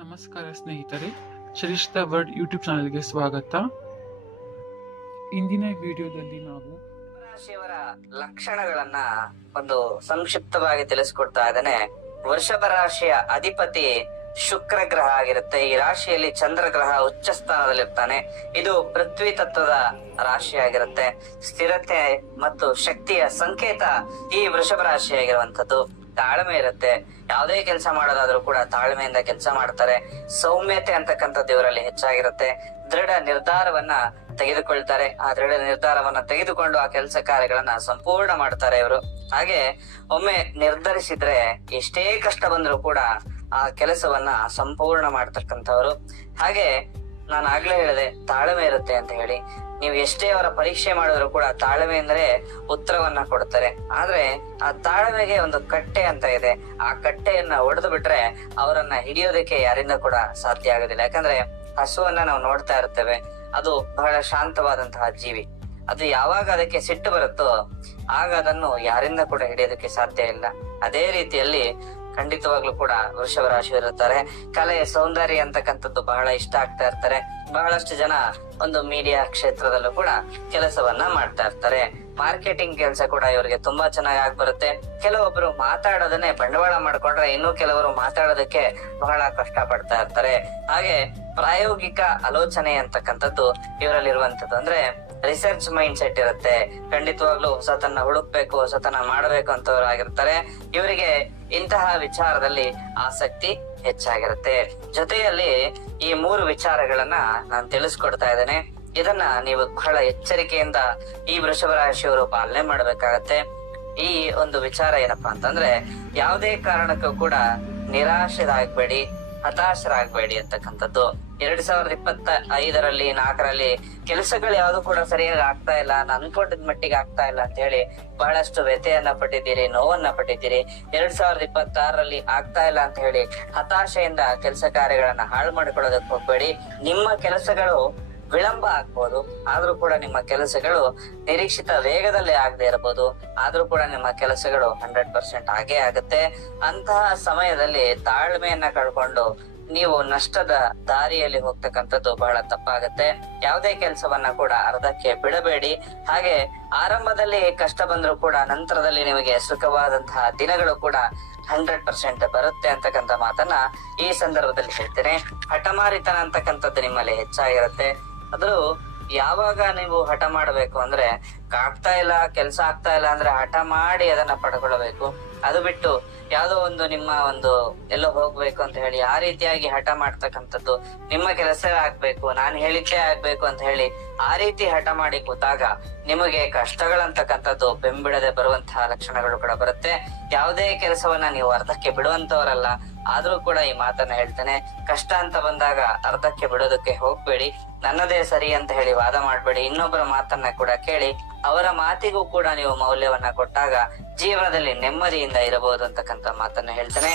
ನಮಸ್ಕಾರ ಸ್ನೇಹಿತರೆ, ಶ್ರೇಷ್ಠ ವರ್ಡ್ ಯೂಟ್ಯೂಬ್ ಚಾನೆಲ್ಗೆ ಸ್ವಾಗತ. ಇಂದಿನ ವಿಡಿಯೋದಲ್ಲಿ ನಾವು ರಾಶಿಯವರ ಲಕ್ಷಣಗಳನ್ನ ಒಂದು ಸಂಕ್ಷಿಪ್ತವಾಗಿ ತಿಳಿಸ್ಕೊಡ್ತಾ ಇದ್ದೇನೆ. ವೃಷಭ ರಾಶಿಯ ಅಧಿಪತಿ ಶುಕ್ರ ಗ್ರಹ ಆಗಿರುತ್ತೆ. ಈ ರಾಶಿಯಲ್ಲಿ ಚಂದ್ರ ಗ್ರಹ ಉಚ್ಚ ಸ್ಥಾನದಲ್ಲಿರ್ತಾನೆ. ಇದು ಪೃಥ್ವಿ ತತ್ವದ ರಾಶಿಯಾಗಿರುತ್ತೆ. ಸ್ಥಿರತೆ ಮತ್ತು ಶಕ್ತಿಯ ಸಂಕೇತ ಈ ವೃಷಭ ರಾಶಿಯಾಗಿರುವಂತದ್ದು. ತಾಳ್ಮೆ ಇರುತ್ತೆ. ಯಾವುದೇ ಕೆಲಸ ಮಾಡೋದಾದ್ರೂ ಕೂಡ ತಾಳ್ಮೆಯಿಂದ ಕೆಲಸ ಮಾಡ್ತಾರೆ. ಸೌಮ್ಯತೆ ಅಂತಕ್ಕಂಥದ್ದು ಇವರಲ್ಲಿ ಹೆಚ್ಚಾಗಿರುತ್ತೆ. ದೃಢ ನಿರ್ಧಾರವನ್ನ ತೆಗೆದುಕೊಳ್ತಾರೆ. ಆ ದೃಢ ನಿರ್ಧಾರವನ್ನ ತೆಗೆದುಕೊಂಡು ಆ ಕೆಲಸ ಕಾರ್ಯಗಳನ್ನ ಸಂಪೂರ್ಣ ಮಾಡ್ತಾರೆ ಇವರು. ಹಾಗೆ ಒಮ್ಮೆ ನಿರ್ಧರಿಸಿದ್ರೆ ಎಷ್ಟೇ ಕಷ್ಟ ಬಂದ್ರು ಕೂಡ ಆ ಕೆಲಸವನ್ನ ಸಂಪೂರ್ಣ ಮಾಡ್ತಕ್ಕಂಥವ್ರು. ಹಾಗೆ ನಾನು ಆಗ್ಲೇ ಹೇಳಿದೆ, ತಾಳ್ಮೆ ಇರುತ್ತೆ ಅಂತ ಹೇಳಿ. ನೀವು ಎಷ್ಟೇ ಅವರ ಪರೀಕ್ಷೆ ಮಾಡಿದ್ರು ಕೂಡ ತಾಳ್ಮೆಯಿಂದಲೇ ಉತ್ತರವನ್ನ ಕೊಡ್ತಾರೆ. ಆದ್ರೆ ಆ ತಾಳ್ಮೆಗೆ ಒಂದು ಕಟ್ಟೆ ಅಂತ ಇದೆ. ಆ ಕಟ್ಟೆಯನ್ನ ಒಡೆದು ಬಿಟ್ರೆ ಅವರನ್ನ ಹಿಡಿಯೋದಕ್ಕೆ ಯಾರಿಂದ ಕೂಡ ಸಾಧ್ಯ ಆಗೋದಿಲ್ಲ. ಯಾಕಂದ್ರೆ ಹಸುವನ್ನ ನಾವು ನೋಡ್ತಾ ಇರ್ತೇವೆ, ಅದು ಬಹಳ ಶಾಂತವಾದಂತಹ ಜೀವಿ. ಅದು ಯಾವಾಗ ಅದಕ್ಕೆ ಸಿಟ್ಟು ಬರುತ್ತೋ ಆಗ ಅದನ್ನು ಯಾರಿಂದ ಕೂಡ ಹಿಡಿಯೋದಕ್ಕೆ ಸಾಧ್ಯ ಇಲ್ಲ. ಅದೇ ರೀತಿಯಲ್ಲಿ ಖಂಡಿತವಾಗ್ಲೂ ಕೂಡ ವೃಷಭ ರಾಶಿ ಇರುತ್ತಾರೆ. ಕಲೆ, ಸೌಂದರ್ಯ ಅಂತಕ್ಕಂಥದ್ದು ಬಹಳ ಇಷ್ಟ ಆಗ್ತಾ ಇರ್ತಾರೆ. ಬಹಳಷ್ಟು ಜನ ಒಂದು ಮೀಡಿಯಾ ಕ್ಷೇತ್ರದಲ್ಲೂ ಕೂಡ ಕೆಲಸವನ್ನ ಮಾಡ್ತಾ ಇರ್ತಾರೆ. ಮಾರ್ಕೆಟಿಂಗ್ ಕೆಲಸ ಕೂಡ ಇವರಿಗೆ ತುಂಬಾ ಚೆನ್ನಾಗಿ ಆಗ್ಬರುತ್ತೆ. ಕೆಲವೊಬ್ರು ಮಾತಾಡೋದನ್ನೇ ಬಂಡವಾಳ ಮಾಡ್ಕೊಂಡ್ರೆ, ಇನ್ನು ಕೆಲವರು ಮಾತಾಡೋದಕ್ಕೆ ಬಹಳ ಕಷ್ಟ ಪಡ್ತಾ ಇರ್ತಾರೆ. ಹಾಗೆ ಪ್ರಾಯೋಗಿಕ ಆಲೋಚನೆ ಅಂತಕ್ಕಂಥದ್ದು ಇವರಲ್ಲಿ ಇರುವಂತದ್ದು. ಅಂದ್ರೆ ರಿಸರ್ಚ್ ಮೈಂಡ್ ಸೆಟ್ ಇರುತ್ತೆ. ಖಂಡಿತವಾಗ್ಲೂ ಹೊಸತನ್ನ ಹುಡುಕ್ಬೇಕು, ಹೊಸತನ್ನ ಮಾಡಬೇಕು ಅಂತವ್ರು ಆಗಿರ್ತಾರೆ. ಇವರಿಗೆ ಇಂತಹ ವಿಚಾರದಲ್ಲಿ ಆಸಕ್ತಿ ಹೆಚ್ಚಾಗಿರುತ್ತೆ. ಜೊತೆಯಲ್ಲಿ ಈ 3 ವಿಚಾರಗಳನ್ನ ನಾನು ತಿಳಿಸ್ಕೊಡ್ತಾ ಇದ್ದೇನೆ. ಇದನ್ನ ನೀವು ಬಹಳ ಎಚ್ಚರಿಕೆಯಿಂದ ಈ ವೃಷಭ ರಾಶಿಯವರು ಪಾಲನೆ ಮಾಡ್ಬೇಕಾಗತ್ತೆ. ಈ ಒಂದು ವಿಚಾರ ಏನಪ್ಪಾ ಅಂತಂದ್ರೆ, ಯಾವುದೇ ಕಾರಣಕ್ಕೂ ಕೂಡ ನಿರಾಶರಾಗಬೇಡಿ, ಹತಾಶರಾಗಬೇಡಿ ಅಂತಕ್ಕಂಥದ್ದು. 2025ರಲ್ಲಿ 4ರಲ್ಲಿ ಕೆಲಸಗಳು ಯಾವ್ದು ಕೂಡ ಸರಿಯಾಗಿ ಆಗ್ತಾ ಇಲ್ಲ, ನಾನು ಅನ್ಕೊಂಡಿದ್ ಮಟ್ಟಿಗೆ ಆಗ್ತಾ ಇಲ್ಲ ಅಂತ ಹೇಳಿ ಬಹಳಷ್ಟು ವ್ಯಥೆಯನ್ನ ಪಟ್ಟಿದ್ದೀರಿ, ನೋವನ್ನ ಪಟ್ಟಿದ್ದೀರಿ. 2026ರಲ್ಲಿ ಆಗ್ತಾ ಇಲ್ಲ ಅಂತ ಹೇಳಿ ಹತಾಶೆಯಿಂದ ಕೆಲಸ ಕಾರ್ಯಗಳನ್ನ ಹಾಳು ಮಾಡಿಕೊಳ್ಳೋದಕ್ಕೆ ಹೋಗ್ಬೇಡಿ. ನಿಮ್ಮ ಕೆಲಸಗಳು ವಿಳಂಬ ಆಗ್ಬೋದು, ಆದ್ರೂ ಕೂಡ ನಿಮ್ಮ ಕೆಲಸಗಳು ನಿರೀಕ್ಷಿತ ವೇಗದಲ್ಲಿ ಆಗದೆ ಇರಬಹುದು, ಆದ್ರೂ ಕೂಡ ನಿಮ್ಮ ಕೆಲಸಗಳು 100% ಆಗೇ ಆಗುತ್ತೆ. ಅಂತಹ ಸಮಯದಲ್ಲಿ ತಾಳ್ಮೆಯನ್ನ ಕಳ್ಕೊಂಡು ನೀವು ನಷ್ಟದ ದಾರಿಯಲ್ಲಿ ಹೋಗ್ತಕ್ಕಂಥದ್ದು ಬಹಳ ತಪ್ಪಾಗತ್ತೆ. ಯಾವುದೇ ಕೆಲಸವನ್ನ ಕೂಡ ಅರ್ಧಕ್ಕೆ ಬಿಡಬೇಡಿ. ಹಾಗೆ ಆರಂಭದಲ್ಲಿ ಕಷ್ಟ ಬಂದ್ರೂ ಕೂಡ ನಂತರದಲ್ಲಿ ನಿಮಗೆ ಸುಖವಾದಂತಹ ದಿನಗಳು ಕೂಡ 100% ಬರುತ್ತೆ ಅಂತಕ್ಕಂಥ ಮಾತನ್ನ ಈ ಸಂದರ್ಭದಲ್ಲಿ ಹೇಳ್ತೇನೆ. ಹಠಮಾರಿತನ ಅಂತಕ್ಕಂಥದ್ದು ನಿಮ್ಮಲ್ಲಿ ಹೆಚ್ಚಾಗಿರುತ್ತೆ. ಆದ್ರೂ ಯಾವಾಗ ನೀವು ಹಠ ಮಾಡಬೇಕು ಅಂದ್ರೆ, ಆಗ್ತಾ ಇಲ್ಲ, ಕೆಲಸ ಆಗ್ತಾ ಇಲ್ಲ ಅಂದ್ರೆ ಹಠ ಮಾಡಿ ಅದನ್ನ ಪಡ್ಕೊಳ್ಬೇಕು. ಅದು ಬಿಟ್ಟು ಯಾವ್ದೋ ಒಂದು ನಿಮ್ಮ ಒಂದು ಎಲ್ಲೋ ಹೋಗ್ಬೇಕು ಅಂತ ಹೇಳಿ ಆ ರೀತಿಯಾಗಿ ಹಠ ಮಾಡ್ತಕ್ಕಂಥದ್ದು, ನಿಮ್ಮ ಕೆಲಸ ಆಗ್ಬೇಕು, ನಾನು ಹೇಳಿದ್ದೇ ಆಗ್ಬೇಕು ಅಂತ ಹೇಳಿ ಆ ರೀತಿ ಹಠ ಮಾಡಿ ಕೂತಾಗ ನಿಮಗೆ ಕಷ್ಟಗಳಂತಕ್ಕಂಥದ್ದು ಬೆಂಬಿಡದೆ ಬರುವಂತಹ ಲಕ್ಷಣಗಳು ಕೂಡ ಬರುತ್ತೆ. ಯಾವುದೇ ಕೆಲಸವನ್ನ ನೀವು ಅರ್ಧಕ್ಕೆ ಬಿಡುವಂತವರಲ್ಲ. ಆದ್ರೂ ಕೂಡ ಈ ಮಾತನ್ನ ಹೇಳ್ತೇನೆ, ಕಷ್ಟ ಅಂತ ಬಂದಾಗ ಅರ್ಧಕ್ಕೆ ಬಿಡೋದಕ್ಕೆ ಹೋಗ್ಬೇಡಿ. ನನ್ನದೇ ಸರಿ ಅಂತ ಹೇಳಿ ವಾದ ಮಾಡ್ಬೇಡಿ. ಇನ್ನೊಬ್ಬರ ಮಾತನ್ನ ಕೂಡ ಕೇಳಿ ಅವರ ಮಾತಿಗೂ ಕೂಡ ನೀವು ಮೌಲ್ಯವನ್ನ ಕೊಟ್ಟಾಗ ಜೀವನದಲ್ಲಿ ನೆಮ್ಮದಿಯಿಂದ ಇರಬಹುದು ಅಂತಕ್ಕಂಥ ಮಾತನ್ನ ಹೇಳ್ತೇನೆ.